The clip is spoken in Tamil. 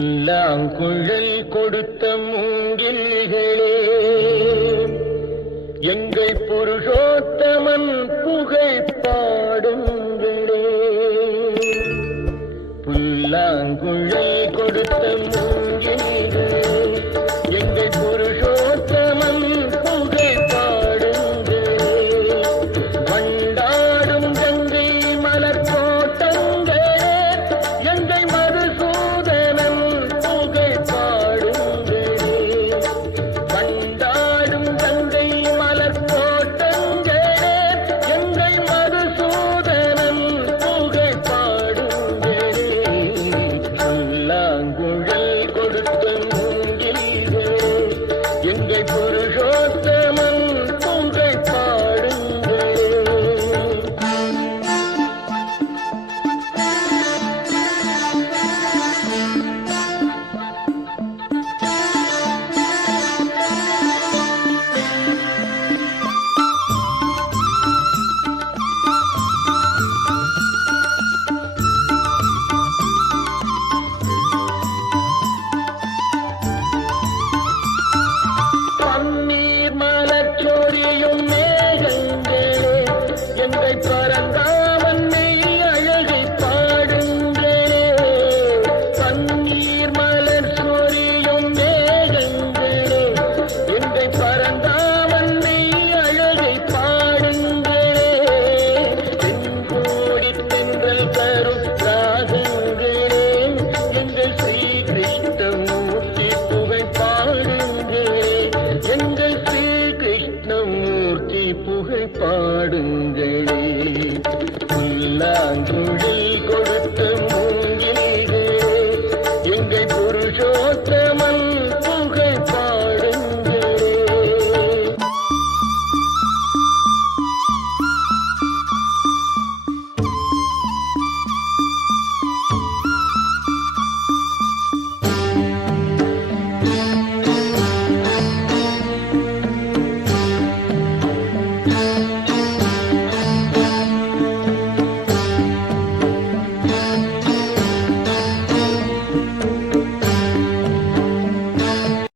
குழல் கொடுத்த மூங்கில்களே, எங்கள் புருஷோத்தமன் புகழ் பாடுங்களே. புல்லாங்குழல் கொடுத்த மூங்கில்களே, எங்கள் புருஷோத்தமன் புகழ் பாடுங்களே. வண்டாடும் கங்கை மலர் தோட்டங்களே, எங்கள் மதுசூதனன் புகழ் பாடுங்களே. வண்டாடும் கங்கை மலர் தோட்டங்களே, எங்கள் மதுசூதனன் புகழ் பாடுங்களே. புல்லாங்குழல் கொடுத்த மூங்கில்களே, எங்கள் புருஷோத்தமன் புகழ் பாடுங்களே. பன்னீர் மலர் சொரியும் மேகங்களே, எங்கள் பரந்தாமன் மெய் அழகை பாடுங்களே. பன்னீர் மலர் சொரியும் மேகங்களே, எங்கள் பரந்தாமன் மெய் அழகை பாடுங்களே. தென்கோடி தென்றல் தரும் ராகங்களே, எங்கள் ஸ்ரீ கிருஷ்ணமூர்த்தி புகழ் பாடுங்களே. எங்கள் ஸ்ரீ கிருஷ்ணமூர்த்தி புகழ் பாடுங்களே. புல்லாங்குழல் கொடுத்த மூங்கில்களே, எங்கள் புருஷோத்தமன்